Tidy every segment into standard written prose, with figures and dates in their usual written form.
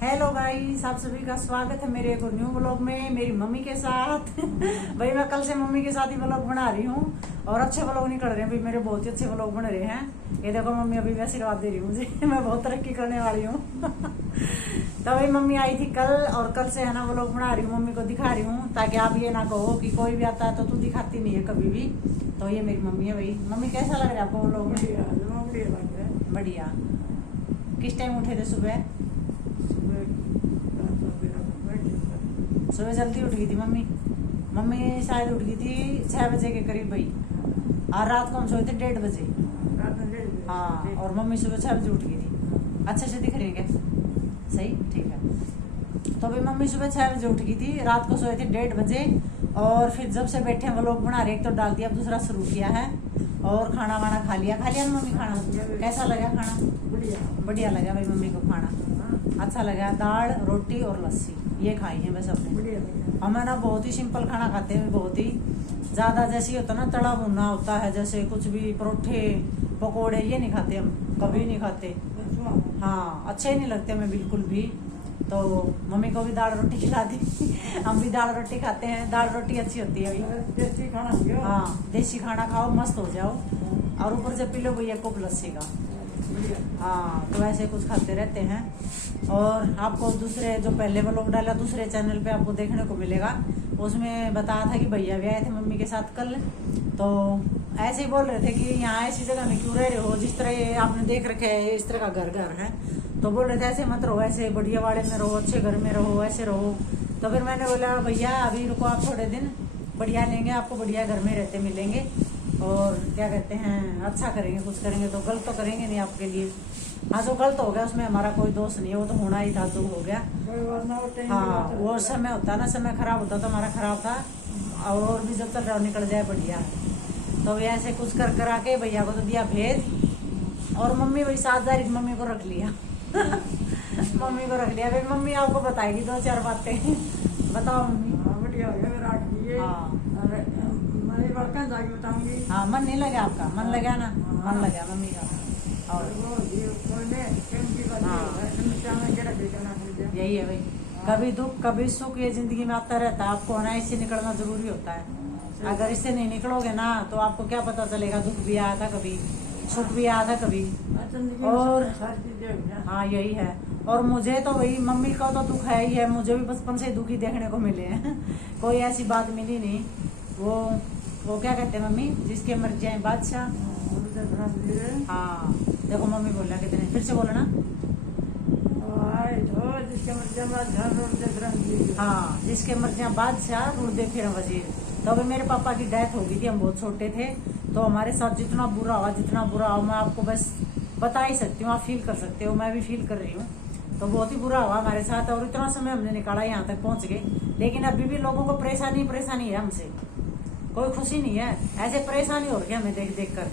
Hello guys, आप सभी का स्वागत है मेरे एक न्यू व्लॉग में मेरी मम्मी के साथ। भाई मैं कल से मम्मी के साथ ही व्लॉग बना रही हूँ और अच्छे व्लॉग निकल रहे हैं। भाई मेरे बहुत ही अच्छे व्लॉग बन रहे हैं। ये देखो मम्मी अभी भी आशीर्वाद दे रही हूँ मुझे। मैं बहुत तरक्की करने वाली हूँ। तो भाई मम्मी आई थी कल और कल से है ना व्लॉग बना रही हूँ, मम्मी को दिखा रही हूँ ताकि आप ये ना कहो कि कोई भी आता है तो तू दिखाती नहीं है कभी भी। तो ये मेरी मम्मी है। भाई मम्मी कैसा लग रहा है आपको व्लॉग में? बढ़िया। किस टाइम उठे थे सुबह? सुबह जल्दी उठ गई थी मम्मी। मम्मी शायद उठ गई थी 6 बजे के करीब भाई, और रात को हम सोए थे 1:30 बजे। हाँ, और मम्मी सुबह 6 बजे उठ गई थी। अच्छे से दिख रही है क्या? सही, ठीक है। तो भाई मम्मी सुबह 6 बजे उठ गई थी, रात को सोए थे 1:30 बजे। और फिर जब से बैठे हैं व्लॉग बना रहे, एक तो डाल दिया, अब दूसरा शुरू किया है। और खाना वाना खा लिया ना मम्मी? खाना कैसा लगा? खाना बढ़िया लगा भाई मम्मी को। खाना अच्छा लगा, दाल रोटी और लस्सी ये खाई है बस हमने। हम है ना बहुत ही सिंपल खाना खाते हैं, बहुत ही ज्यादा जैसे होता ना तला भुना होता है, जैसे कुछ भी परोठे पकोड़े ये नहीं खाते हम, कभी नहीं खाते। हाँ, अच्छे नहीं लगते हमें बिल्कुल भी। तो मम्मी को भी दाल रोटी खिला दी। हम भी दाल रोटी खाते हैं, दाल रोटी अच्छी होती है भाई। देसी खाना। हाँ, देसी खाना खाओ, मस्त हो जाओ, और ऊपर से पी लो भैया कोप लस्सी का। हाँ, तो ऐसे कुछ खाते रहते हैं। और आपको दूसरे जो पहले व्लॉग डाला दूसरे चैनल पे आपको देखने को मिलेगा, उसमें बताया था कि भैया भी आए थे मम्मी के साथ कल। तो ऐसे ही बोल रहे थे कि यहाँ ऐसी जगह में क्यों रह रहे हो, जिस तरह ये आपने देख रखे है इस तरह का घर है। तो बोल रहे थे ऐसे मत रहो, ऐसे बढ़िया वाड़े में रहो, अच्छे घर में रहो, ऐसे रहो। तो फिर मैंने बोला भैया अभी रुको, आप थोड़े दिन बढ़िया लेंगे, आपको बढ़िया घर में रहते मिलेंगे। और क्या कहते हैं, अच्छा करेंगे, कुछ करेंगे तो गलत तो करेंगे नहीं आपके लिए। हाँ, जो गलत हो गया उसमें हमारा कोई दोष नहीं है, वो तो होना ही था जो हो गया। हाँ, वो समय होता ना, समय खराब होता तो हमारा खराब था, और भी जब चल रहा निकल जाए बढ़िया। तो ऐसे कुछ कर करा के भैया को तो दिया भेज, और मम्मी वही 7 तारीख मम्मी को रख लिया। मम्मी को रख लिया भाई। मम्मी आपको बताएगी 2-4 बातें। बताओ मम्मी। बढ़िया हो गया, रख दिए। बताऊंगी। हाँ, मन नहीं लगा आपका? मन लगा ना? मन लगा मम्मी का। और यही है भाई, कभी दुख कभी सुख ये जिंदगी में आता रहता है, आपको ना इससे निकलना जरूरी होता है। अगर इससे नहीं निकलोगे ना तो आपको क्या पता चलेगा, दुख भी आया था कभी, सुख भी आया था कभी। और हाँ, यही है। और मुझे तो वही मम्मी का तो दुख है ही है, मुझे भी बचपन से दुखी देखने को मिले हैं। कोई ऐसी बात मिली नहीं। वो क्या कहते हैं मम्मी, जिसके मर जाए बादशाह। हाँ, देखो मम्मी बोल रहा कितने, फिर से बोलो ना। हाँ, जिसके मर जाए बादशाह रूठ दे फिर वजीर। तो अभी मेरे पापा की डेथ हो गई थी, हम बहुत छोटे थे। तो हमारे साथ जितना बुरा हुआ मैं आपको बस बता ही सकती हूँ, आप फील कर सकते हो, मैं भी फील कर रही हूँ। तो बहुत ही बुरा हुआ हमारे साथ, और इतना समय हमने निकाला, यहाँ तक पहुँच गए। लेकिन अभी भी लोगों को परेशानी है हमसे, कोई खुशी नहीं है। ऐसे परेशानी हो रही है हमें देख देख कर,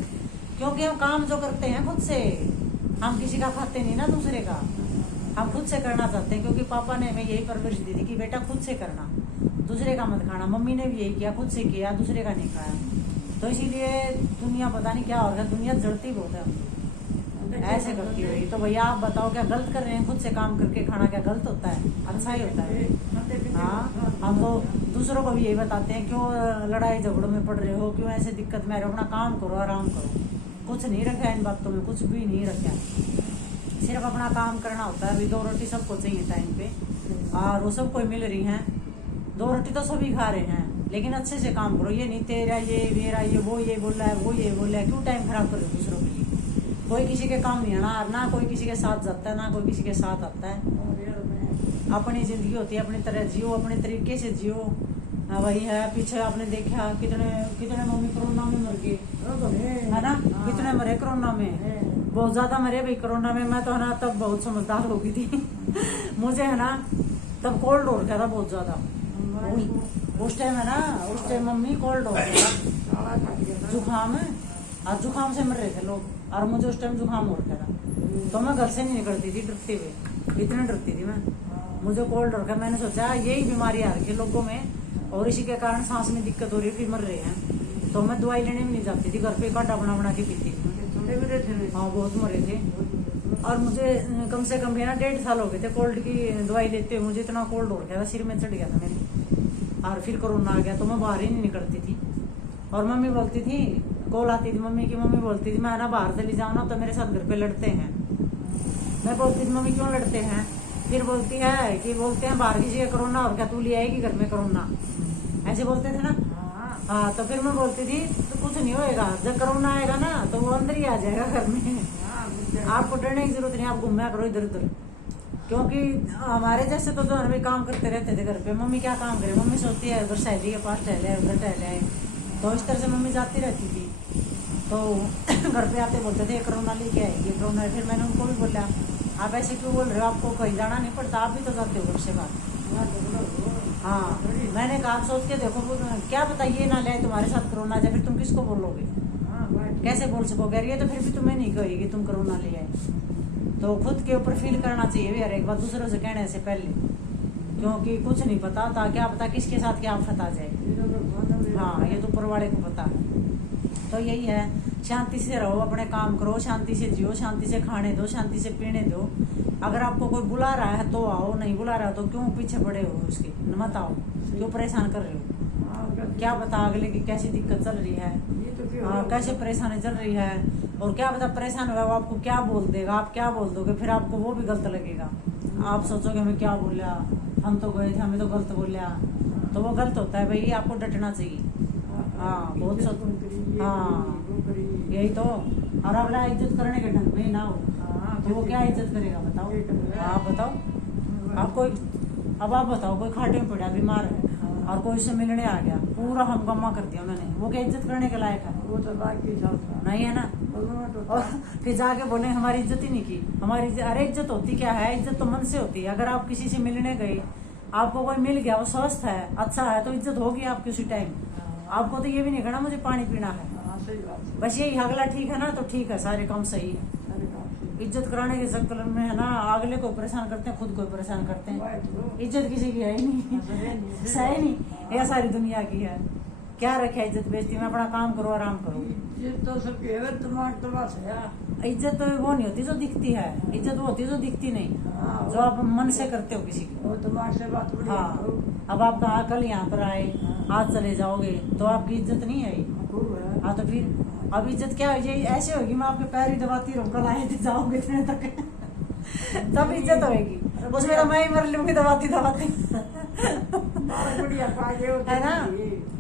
क्योंकि हम काम जो करते हैं खुद से, हम किसी का खाते नहीं ना दूसरे का, हम खुद से करना चाहते हैं। क्योंकि पापा ने हमें यही परवरिश दी थी कि बेटा खुद से करना, दूसरे का मत खाना। मम्मी ने भी यही किया, खुद से किया, दूसरे का नहीं खाया। तो इसीलिए दुनिया पता नहीं क्या हो रहा है, दुनिया जलती बहुत है, ऐसे करती हुई। तो भैया आप बताओ, क्या गलत कर रहे हैं? खुद से काम करके खाना क्या गलत होता है? अच्छा ही होता है। हाँ, हम तो दूसरों को भी यही बताते हैं, क्यों लड़ाई झगड़ों में पड़ रहे हो, क्यों ऐसे दिक्कत में रहो, अपना काम करो, आराम करो। कुछ नहीं रखा इन बातों में, कुछ भी नहीं रखा, सिर्फ अपना काम करना होता है। अभी 2 रोटी सबको चाहिए टाइम पे, और वो सबको मिल रही हैं। 2 रोटी तो सभी खा रहे हैं, लेकिन अच्छे से काम करो। ये नहीं तेरा ये मेरा ये, वो ये बोल रहा है, वो ये बोल रहा है, क्यों टाइम खराब कर रहे हो दूसरों के लिए? कोई किसी के काम नहीं है ना कोई किसी के साथ जाता है, ना कोई किसी के साथ आता है। अपनी जिंदगी होती है, अपनी तरह जियो, अपने तरीके से जियो। वही है, पीछे आपने देखा कितने मम्मी कोरोना में मर गए, है ना? कितने मरे कोरोना में, बहुत ज्यादा मरे भाई कोरोना में। मैं तो है ना तब बहुत समझदार हो गई थी। मुझे है ना तब कोल्ड हो गया था बहुत ज्यादा उस टाइम, है ना? उस टाइम मम्मी कोल्ड हो गया था, जुकाम है, और जुकाम से मर रहे थे लोग, और मुझे उस टाइम जुकाम हो रखा था। तो मैं घर से नहीं निकलती थी, डरते हुए, इतने डरती थी मैं। मुझे कोल्ड हो रखा, मैंने सोचा यही बीमारी आ रही है लोगों में, और इसी के कारण सांस में दिक्कत हो रही है, फिर मर रहे हैं। तो मैं दवाई लेने भी नहीं जाती थी, घर पे काढ़ा बना के पीती थी। हाँ, बहुत मरे थे। और मुझे कम से कम भी ना 1.5 साल हो गए थे कोल्ड की दवाई लेते हुए। मुझे इतना कोल्ड हो गया था, सिर में चढ़ गया था मेरे। और फिर कोरोना आ गया तो मैं बाहर ही नहीं निकलती थी। और मम्मी बोलती थी, कॉल आती थी मम्मी की, मम्मी बोलती थी मैं ना बाहर चली जाऊँ ना तो मेरे साथ घर पे लड़ते हैं। मैं बोलती थी मम्मी क्यों लड़ते हैं? फिर बोलती है कि बोलते हैं बाहर किसी का कोरोना और क्या तू ले आएगी घर में कोरोना, ऐसे बोलते थे ना। हाँ तो फिर मैं बोलती थी तो कुछ नहीं होएगा, जब कोरोना आएगा ना तो वो अंदर ही आ जाएगा घर में, आपको डरने की जरूरत नहीं, आप घूमया करो इधर उधर। क्योंकि हमारे जैसे तो जो हमें काम करते रहते थे घर पे, मम्मी क्या काम करे, मम्मी सोचती है उधर सहेली के पास टहले उधर टहले, तो इस तरह से मम्मी जाती रहती थी। तो घर पे आते बोलते थे कोरोना लेके आएगी कोरोना। फिर मैंने उनको भी बोला आप ऐसे क्यों बोल रहे हो, आपको कहीं जाना नहीं पड़ता, आप भी तो जाते हो घर से बाहर। हाँ मैंने कहा सोच के देखो, क्या पता ये ना ले तुम्हारे साथ कोरोना जाए, फिर तुम किसको बोलोगे, कैसे बोल सकोगे? ये तो फिर भी तुम्हें नहीं कहेगी तुम कोरोना ले आए। तो खुद के ऊपर फील करना चाहिए भी हर एक बार दूसरों से कहने से पहले, क्योंकि कुछ नहीं पता था, क्या पता किसके साथ क्या आफत आ जाए। हाँ ये तो ऊपर वाले को पता है। तो यही है, शांति से रहो, अपने काम करो, शांति से जियो, शांति से खाने दो, शांति से पीने दो। अगर आपको कोई बुला रहा है तो आओ, नहीं बुला रहा तो क्यों पीछे पड़े हो उसके, मत आओ, क्यों परेशान कर रहे हो? क्या पता अगले की कैसी दिक्कत चल रही है, कैसे परेशानी चल रही है, और क्या पता परेशान हुआ वो आपको क्या बोल देगा, आप क्या बोल दोगे, फिर आपको वो भी गलत लगेगा। आप सोचोगे हमें क्या बोला, हम तो गए थे हमें तो गलत बोला, तो वो गलत होता है भाई, आपको डटना चाहिए। हाँ बहुत हाँ यही तो। और अगला इज्जत करने के ढंग में ना हो तो वो क्या इज्जत करेगा बताओ? आप बताओ, आप कोई, अब आप बताओ कोई खाटे में पड़ा बीमार है और कोई उससे मिलने आ गया, पूरा हंगामा कर दिया उन्होंने, वो क्या इज्जत करने के लायक है? वो तो बाकी नहीं है ना। और फिर जाके बोले हमारी इज्जत ही नहीं की, हमारी अरे इज्जत होती क्या है, इज्जत तो मन से होती है। अगर आप किसी से मिलने गए, आपको कोई मिल गया, वो स्वस्थ है, अच्छा है, तो इज्जत होगी आपकी उसी टाइम। आपको तो ये भी नहीं कहना मुझे पानी पीना है, बस यही अगला ठीक है ना तो ठीक है, सारे काम सही है। इज्जत कराने के चक्कर में है ना अगले को परेशान करते हैं, खुद को परेशान करते हैं। इज्जत किसी की है ही नहीं, सही नहीं, यह सारी दुनिया की है। क्या रखे इज्जत बेचती में, अपना काम करो, आराम करो। इज्जत तो सबकी है, दिमाग तो बस है। इज्जत तो वो नहीं होती जो दिखती है, इज्जत वो होती है जो दिखती नहीं, जो आप मन से करते हो किसी की। वो दिमाग से बात बड़ी हाँ अब आप कहा कल यहाँ पर आए, आज चले जाओगे तो आपकी इज्जत नहीं है। हाँ तो फिर अब इज्जत क्या है, ये ऐसे होगी मैं आपके पैर ही दबाती रहूँ, कल आए थे जाओगे इतने तक तब इज्जत होगी, उसमें तो मैं ही मर लूंगी दबाती दबाती है ना।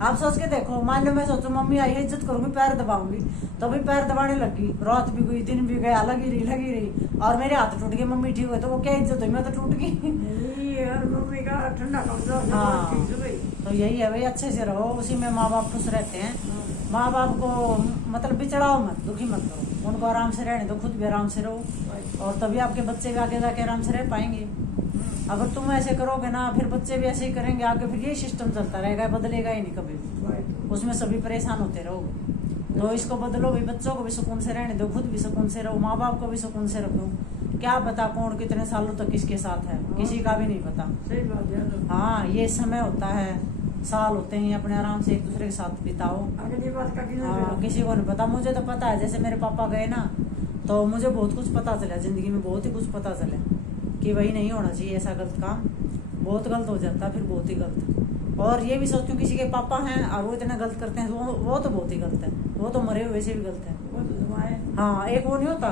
आप सोच के देखो, मान लो मैं सोचू मम्मी आई इज्जत करूंगी, पैर दबाऊंगी, तो भी पैर दबाने लगी, रात भी गई दिन भी गया, लगी रही और मेरे हाथ टूट गए, मम्मी ठीक हुए तो वो क्या इज्जत हुई, मैं तो टूट गई। मम्मी का ठंडा कमजोर। हाँ तो यही है भाई, अच्छे से रहो, उसी में माँ बाप खुश रहते हैं। माँ बाप को मतलब बिचड़ाओ मत, दुखी मत करो, उनको आराम से रहने दो, खुद भी आराम से रहो, और तभी आपके बच्चे भी आगे जाके आराम से रह पाएंगे। अगर तुम ऐसे करोगे ना फिर बच्चे भी ऐसे ही करेंगे आगे, फिर यही सिस्टम चलता रहेगा, बदलेगा ही नहीं कभी भी, उसमें सभी परेशान होते रहोगे। तो इसको बदलो भाई, बच्चों को भी सुकून से रहने दो, खुद भी सुकून से रहो, माँ बाप को भी सुकून से रखो। क्या पता कौन कितने सालों तक किसके साथ है, किसी का भी नहीं पता। सही बात है। हाँ ये समय होता है, साल होते हैं, अपने आराम से एक दूसरे के साथ बिताओ। अगली बात का किसी को नहीं पता, मुझे तो पता है, जैसे मेरे पापा गए ना तो मुझे बहुत कुछ पता चला, जिंदगी में बहुत ही कुछ पता चला कि वही नहीं होना चाहिए ऐसा गलत काम, बहुत गलत हो जाता फिर, बहुत ही गलत। और ये भी सोचती हूँ किसी के पापा हैं और वो इतना गलत करते हैं, वो तो बहुत ही गलत है, वो तो मरे हुए से भी गलत है। हाँ एक वो नहीं होता,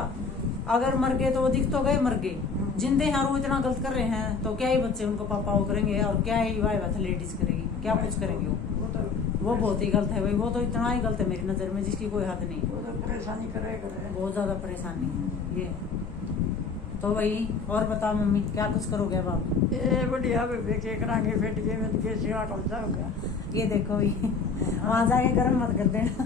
अगर मर गए तो वो दिख तो गए मर गए, जिंदे हैं और वो इतना गलत कर रहे हैं, तो क्या ही बच्चे उनको पापा वो करेंगे, और क्या ही वाई बात लेडीज करेगी, क्या कुछ करेंगे वो बहुत ही गलत है भाई, वो तो इतना ही गलत है मेरी नजर में जिसकी कोई हद नहीं। वो तो परेशानी करे बहुत ज्यादा परेशानी है ये तो वही। और बताओ मम्मी क्या कुछ करोगे अब आप? ये बढ़िया बेके करांगे फेट के में के सिवा कौन सा होगा। ये देखो ये वहां जाके गर्म मत कर देना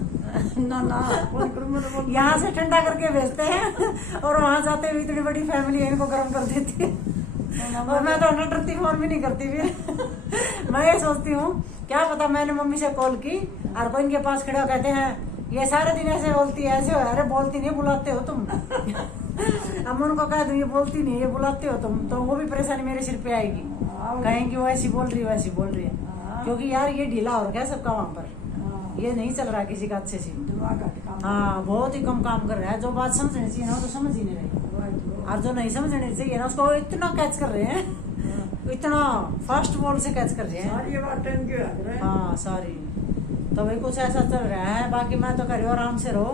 ना ना कौन करूं मैं, तो यहाँ से ठंडा करके भेजते हैं और वहां जाते हुए इतनी बड़ी फैमिली है, इनको गर्म कर देती है। और मैं तो डरती फोन भी नहीं करती फिर मैं ये सोचती हूँ क्या पता मैंने मम्मी से कॉल की और कोई इनके पास खड़े हो कहते हैं ये सारे दिन ऐसे बोलती है, ऐसे हो, अरे बोलती नहीं बुलाते हो तुम अब उनको कह दूं ये बोलती नहीं ये बुलाते हो तुम, तो वो भी परेशानी मेरे सिर पे आएगी, कहेंगे वो ऐसी बोल रही है वैसी बोल रही है, क्योंकि यार ये ढीला हो गया सबका वहाँ पर, ये नहीं चल रहा किसी का अच्छे से। हाँ बहुत ही कम काम कर रहा है, जो बात समझनी चाहिए ना वो तो समझ ही नहीं रही। और जो नहीं समझने चाहिए ना उसको इतना कैच कर रहे हैं, इतना फास्ट बॉल से कैच कर रहे हैं। सारी बात टाइम की लग रहा है। हाँ सारी। तो भाई कुछ ऐसा चल रहा है, बाकी मैं तो कह रही हूँ आराम से रहो,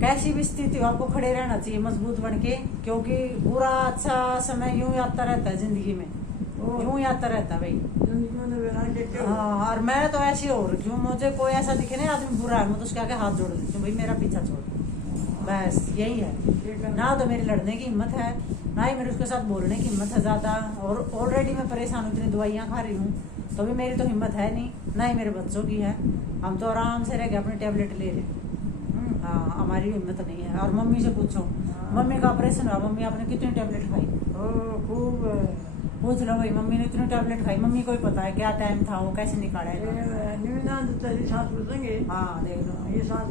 कैसी भी स्थिति हो आपको खड़े रहना चाहिए मजबूत बन के, क्योंकि बुरा अच्छा समय यूं ही आता रहता है जिंदगी में, यूं ही आता रहता है भाई। हाँ और मैं तो ऐसी हो रही हूँ, मुझे कोई ऐसा दिखे ना आदमी बुरा है मैं तो उसके आगे हाथ जोड़ देती हूँ, भाई मेरा पीछा छोड़, बस यही है। ना तो मेरी लड़ने की हिम्मत है, ना ही मेरे उसके साथ बोलने की हिम्मत है ज्यादा, और ऑलरेडी मैं परेशान हूँ, इतनी दवाइयाँ खा रही हूँ तो भी मेरी तो हिम्मत है नहीं, ना ही मेरे बच्चों की है। हम तो आराम से रह गए अपनी टेबलेट ले रहे। हाँ हमारी हिम्मत नहीं है। और मम्मी से पूछो, मम्मी का ऑपरेशन हुआ, मम्मी आपने कितनी टेबलेट खाई? खूब पूछ लो भाई, मम्मी ने इतनी टेबलेट खाई, मम्मी को ही पता है क्या टाइम था वो कैसे निकाला है। हाँ देख लो, ये सांस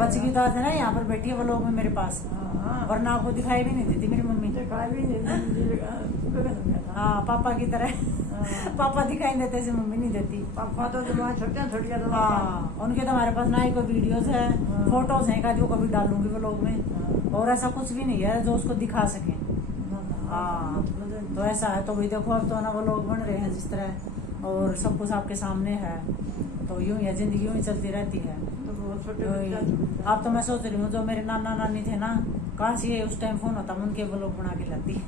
बच की तो है ना, यहाँ पर बैठी है वो लोग में मेरे पास, वरना आपको दिखाई भी नहीं देती मेरी मम्मी। हाँ पापा की तरह पापा दिखाई देते से मम्मी नहीं देती। पापा तो छोटे हाँ उनके तो हमारे पास ना ही कोई वीडियोस है, फोटोज हैं, जो कभी डालूंगी वो लोग में, और ऐसा कुछ भी नहीं है जो उसको दिखा सके। हाँ तो ऐसा है। तो भाई देखो अब तो ना वो लोग बन रहे हैं जिस तरह, और सब कुछ आपके सामने है, तो यूं ही जिंदगी यूं ही चलती रहती है। अब तो मैं सोच रही हूँ जो मेरे नाना नानी थे ना, कहाँ से उस टाइम फोन होता मैं उनके वो लोग बना के लाती।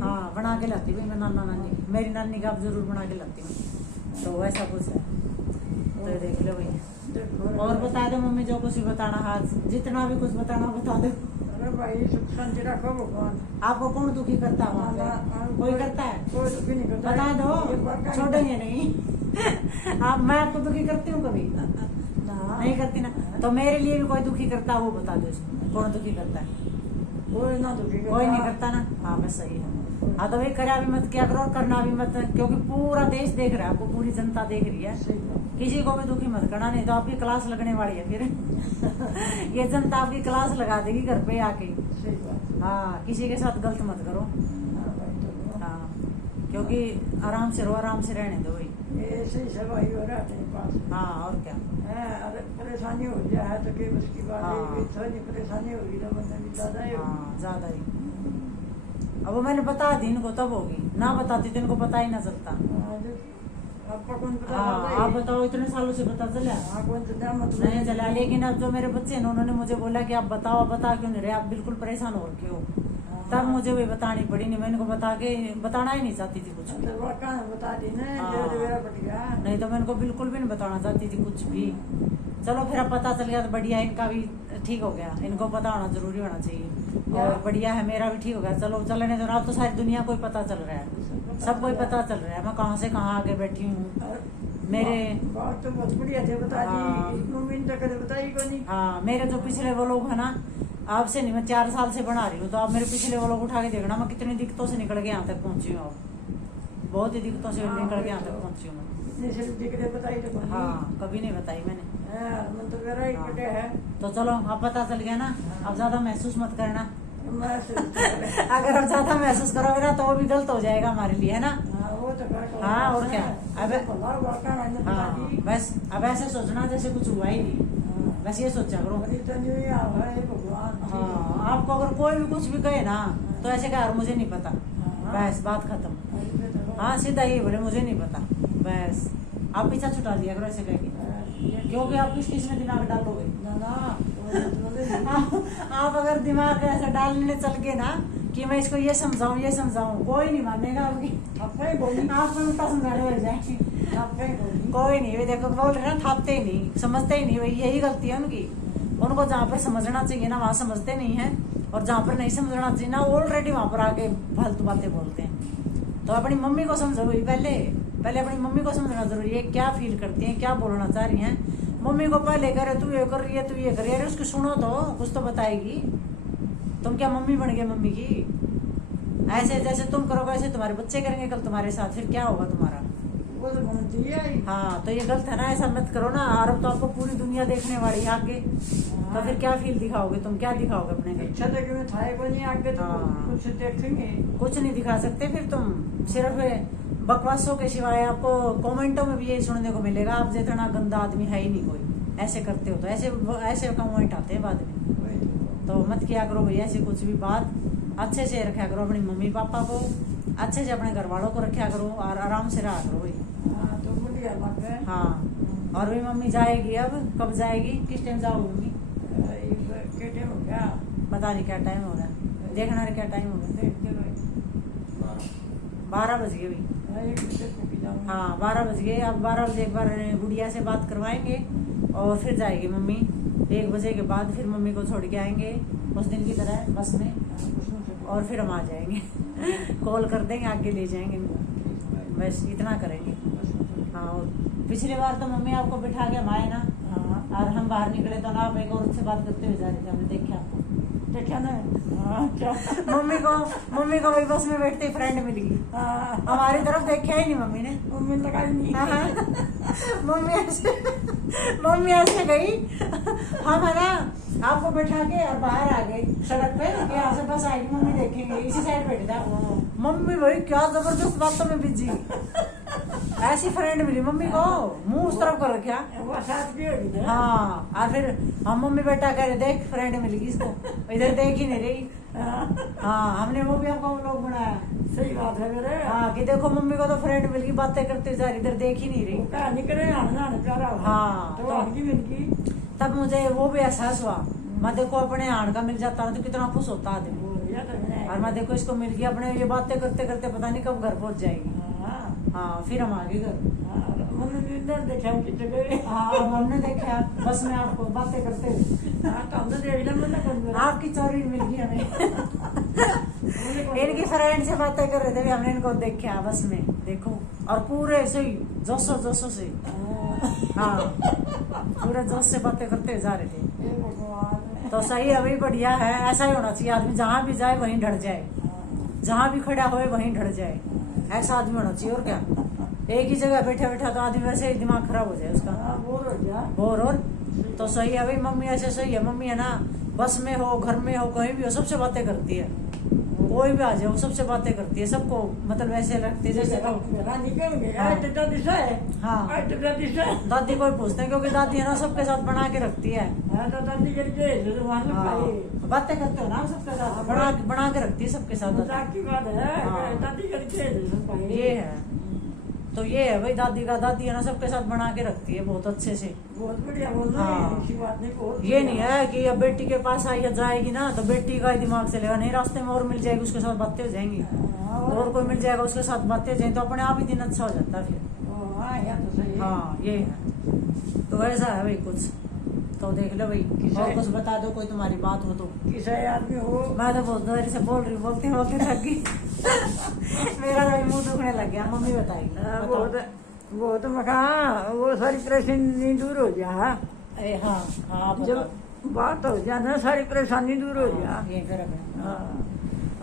हाँ बना के लाती भाई मैं नाना नानी, मेरी नानी का अब जरूर बना के लाती हूँ। तो वैसा कुछ है, तो देख लो भाई। और बता दो मम्मी जो कुछ भी बताना, आज जितना भी कुछ बताना बता दो। भाई सुख शांति रखो भगवान। आपको कौन दुखी करता है? कोई करता है? कोई दुखी नहीं करता। बता दो, छोड़ेंगे नहीं। आप मैं आपको दुखी करती हूँ कभी? नहीं करती ना। तो मेरे लिए भी कोई दुखी करता है वो बता दो, कौन दुखी करता है? कोई ना दुखी करता, कोई नहीं करता ना। हाँ बस सही है। हाँ तो भाई करा भी मत, क्या करो करना भी मत, क्योंकि पूरा देश देख रहा है आपको, पूरी जनता देख रही है। किसी को भी दुखी मत करना, नहीं तो आपकी क्लास लगने वाली है फिर। ये जनता आपकी क्लास लगा देगी घर पे आके। हाँ किसी के साथ गलत मत करो। हाँ क्योंकि आराम से रहो, आराम से रहने दो भाई। हाँ और क्या, परेशानी हो जाए तो कि उसकी बात है, परेशानी होगी तो ज्यादा ही। हाँ ज्यादा ही। अब वो मैंने बता दी इनको तब होगी, ना बताती तो इनको पता ही ना चलता। आपका कौन पता? हाँ आप बताओ, इतने सालों से पता चला? नहीं चला, लेकिन अब जो मेरे बच्चे हैं उन्होंने मुझे बोला कि आप बताओ, बता क्यों नहीं रहे, आप बिल्कुल परेशान हो रखे हो। तब मुझे भी बतानी पड़ी, नहीं मैं इनको बताना ही नहीं चाहती थी कुछ भी। बता दी ना, नहीं तो मैं इनको बिल्कुल भी नहीं बताना चाहती थी कुछ भी। चलो फिर अब पता चल गया तो बढ़िया, इनका भी ठीक हो गया, इनको पता होना जरूरी होना चाहिए, और बढ़िया है मेरा भी ठीक हो गया। चलो चलने दो, अब तो सारी दुनिया को ही पता चल रहा है, सबको ही पता चल रहा है मैं कहाँ से कहाँ आके बैठी हूँ। मेरे बात तो बहुत बढ़िया थे, बता दी मम्मी ने तो कभी बताई को नहीं। हाँ मेरे जो पिछले वो लोग है ना, आपसे नहीं, मैं 4 साल से बना रही हूँ, तो आप मेरे पिछले वो लोग उठा के देखना, मैं कितनी दिक्कतों से निकल के यहाँ तक पहुंची हूँ। अब बहुत ही दिक्कतों से निकल के यहाँ तक पहुंची हूँ मैं। बताई तो हाँ कभी नहीं बताई मैंने। है तो चलो अब पता चल गया ना, अब ज्यादा महसूस मत करना। अगर आप ज्यादा महसूस करोगे ना तो वो भी गलत हो जाएगा हमारे लिए, है ना। हाँ और क्या। अब हाँ बस अब ऐसे सोचना जैसे कुछ हुआ ही नहीं, बस ये सोचा करो। हाँ आपको अगर कोई भी कुछ भी कहे ना तो ऐसे कहा मुझे नहीं पता, बस बात खत्म। हाँ सीधा ये बोले मुझे नहीं पता, बस आप पीछा छुटा दिया करो ऐसे कह के, क्योंकि आप किस चीज में दिमाग डालोगे ना। आप अगर दिमाग ऐसा डालने चल के ना कि मैं इसको ये समझाऊं, कोई नहीं मानेगा आपकी। आप उल्टा समझाने लग जाएंगे, कोई नहीं। वे देखो बोल रहे ना, थापते ही नहीं, समझते ही नहीं, वही यही गलती है उनकी। उनको जहाँ पर समझना चाहिए ना वहाँ समझते नहीं है, और जहाँ पर नहीं समझना चाहिए ना ऑलरेडी वहाँ पर आके फालतू बातें बोलते हैं। तो अपनी मम्मी को समझो भाई, पहले अपनी मम्मी को समझना जरूरी है, क्या फील करती है, क्या बोलना चाह रही है। मम्मी को पहले करे तू ये कर रही है, तू ये कर रही है, अरे उसको सुनो तो कुछ तो बताएगी। तुम क्या मम्मी बन गए मम्मी की? ऐसे जैसे तुम करोगे ऐसे तुम्हारे बच्चे करेंगे कल तुम्हारे साथ, फिर क्या होगा तुम्हारा? हाँ तो ये गलत है ना, ऐसा मत करो ना। और अब तो आपको पूरी दुनिया देखने वाली है आगे, तो फिर क्या फील दिखाओगे तुम, क्या दिखाओगे अपने घर? कुछ देखेंगे, कुछ नहीं दिखा सकते फिर तुम, सिर्फ बकवासों के सिवाय। आपको कमेंटों में भी यही सुनने को मिलेगा, आप जितना गंदा आदमी है ही नहीं कोई, ऐसे करते हो तो ऐसे कमेंट आते हैं बाद में। तो मत किया करो भैया ऐसी कुछ भी बात, अच्छे से रखा करो अपनी मम्मी पापा को, अच्छे से अपने घर वालों को रखा करो और आराम से रहा करो भाई। हाँ तो बढ़िया बात है। हाँ और भी मम्मी जाएगी, अब कब जाएगी, किस टाइम जाओगी? क्या टाइम हो गया? पता नहीं क्या टाइम हो रहा है, देखना है क्या टाइम हो रहा देखते भाई। है। 12 बज गए भाई। एक बजे तक की जाऊंगी। हाँ 12 बज गए। अब 12 बजे एक बार गुड़िया से बात करवाएंगे और फिर जाएगी मम्मी। 1 बजे के बाद फिर मम्मी को छोड़ के आएंगे उस दिन की तरह बस में, और फिर हम आ जाएंगे। कॉल कर देंगे, आगे ले जाएंगे इनको, बस इतना करेंगे। हाँ और पिछली बार तो मम्मी आपको बिठा के हम आए ना, और हम बाहर निकले तो ना आप एक औरत से बात करते हुए जा रहे थे, हमने देखा आपको। देखा ना? अच्छा। मम्मी को वही बस में बैठते फ्रेंड मिल गई, हमारी तरफ देखा ही नहीं मम्मी ने। मम्मी लगा ही नहीं। मम्मी ऐसे गई, हम है ना आपको बैठा के और बाहर आ गए सड़क पे कि यहाँ से बस आएगी, मम्मी देखेंगे, इसी साइड बैठ जा। मम्मी भाई क्या जबरदस्त बातों में बिजी, ऐसी फ्रेंड मिली मम्मी को, मुंह उस तरफ कर रखा। वो साथ भी होगी ना? हाँ और फिर हम मम्मी बेटा कह रहे देख फ्रेंड मिल गई इसको, इधर देख ही नहीं रही। हाँ हमने वो भी आपको लोग बनाया। सही बात है मेरे। हाँ कि देखो मम्मी को तो फ्रेंड मिल गई, बातें करते जा रही, इधर देख ही नहीं रही। वो कहा निकले आना प्यारा। हाँ तो आगे मिल गई। तब मुझे वो भी एहसास हुआ, मैं देखो अपने आण का मिल जाता ना तो कितना खुश होता आदमी। और मैं देखो इसको मिल गया, अपने ये बातें करते करते पता नहीं कब घर पहुंच जाएगी। हाँ फिर हम आगे घर। देखा हाँ हमने देखा बस में आपको बातें करते हुए, आपकी चोरी मिल गई हमें। इनकी फ्रेंड से बातें कर रहे थे, हमने इनको देखा बस में, देखो और पूरे सही जोशो से। हाँ पूरे जोश से बातें करते जा रहे थे। तो सही अभी बढ़िया है, ऐसा ही होना चाहिए आदमी, जहाँ भी जाए वहीं ढड़ जाए, जहाँ भी खड़ा होए वहीं ढड़ जाए, ऐसा आदमी होना चाहिए। और क्या, एक ही जगह बैठा बैठा तो आदमी वैसे ही दिमाग खराब हो जाए उसका, बोर हो गया। बोर। और तो सही है भाई, मम्मी ऐसे सही है, मम्मी है ना बस में हो घर में हो कहीं भी हो सबसे बातें करती है, कोई भी आ जाए वो सबसे बातें करती है, सबको मतलब ऐसे लगती है जैसे दादी को ही पूछते हैं, क्योंकि दादी है ना सबके साथ बना के रखती है। बातें करते हो ना सबके साथ, बना के रखती है सबके साथ। ये है तो ये है भाई, दादी है ना सबके साथ बना के रखती है बहुत अच्छे से। बहुत बढ़िया बोल रहे हैं, ऐसी बात नहीं। बहुत ये नहीं है कि अब बेटी के पास आई जाएगी ना तो बेटी का ही दिमाग चलेगा, नहीं रास्ते में और मिल जाएगी उसके साथ बातें हो जाएंगी, और कोई मिल जाएगा उसके साथ बातें हो जाएंगी, तो अपने आप ही दिन अच्छा हो जाता है फिर। हाँ ये है, तो ऐसा है भाई कुछ। तो देख लो भाई, और कुछ बता दो, कोई तुम्हारी बात हो तो। किसा आदमी हो, मैं तो बहुत देर से बोल रही, बोलते लग गई। मेरा तो मुंह दुखने लग गया। मम्मी बताएगी बहुत मकान वो सारी परेशानी दूर हो जा। हाँ हाँ जब बात हो जाए ना सारी परेशानी दूर हो जा। ये कर अपने।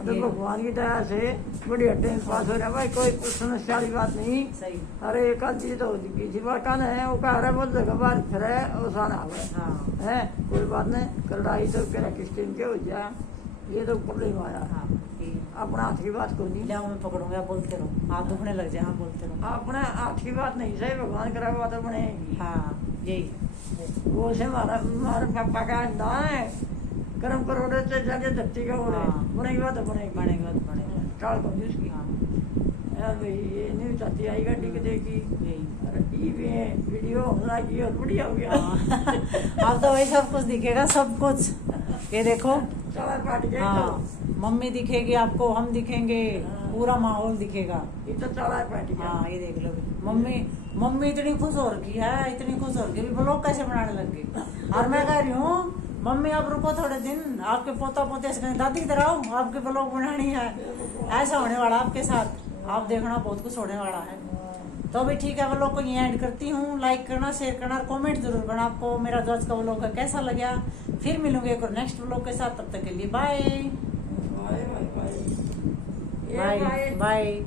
तो भगवान की दया से बढ़िया टाइम पास हो रहा है भाई, कोई समस्या वाली बात नहीं। सही। अरे एक आध चीज तो किसी बात का है, वो कह रहा बहुत जगह बार फिर है ओसाना है, कोई बात नहीं, लड़ाई तो कह किस टाइम के हो जाए, ये तो प्रॉब्लम आया। हाँ अपना हाथ की बात को नहीं, मैं पकड़ूंगा, बोलते रहो, हाथ दुखने लग जाए। हाँ बोलते रहो, अपना हाथ की बात नहीं सही, भगवान करा बात बनेगी। हाँ यही वो से हमारे पापा का अंदा है, कर्म करोड़े से जाके धरती का हो रहे, बनेगी बात बनेगी टाल को उसकी। यार भाई ये नहीं चाहती आई गाड़ी के देखी, वीडियो की और बढ़िया हो गया। अब तो वही सब कुछ दिखेगा, सब कुछ। ये देखो चला पाट गया। हाँ मम्मी दिखेगी आपको, हम दिखेंगे, पूरा माहौल दिखेगा। ये तो चला पाट गया। हाँ ये देख लो मम्मी इतनी खुश हो रखी है, इतनी खुश हो रखी, ब्लॉग कैसे बनाने लग गई। और मैं कह रही हूँ मम्मी आप रुको थोड़े दिन, आपके पोता पोते से दादी इधर आओ, आपके ब्लॉग बनानी है, ऐसा होने वाला आपके साथ, आप देखना बहुत कुछ होने वाला है। तो अभी ठीक है, व्लॉग को ये एंड करती हूँ। लाइक करना, शेयर करना और कमेंट जरूर करना आपको मेरा जो आज का व्लॉग है कैसा लगा। फिर मिलूंगे एक और नेक्स्ट व्लॉग के साथ, तब तक के लिए बाय बाय बाय।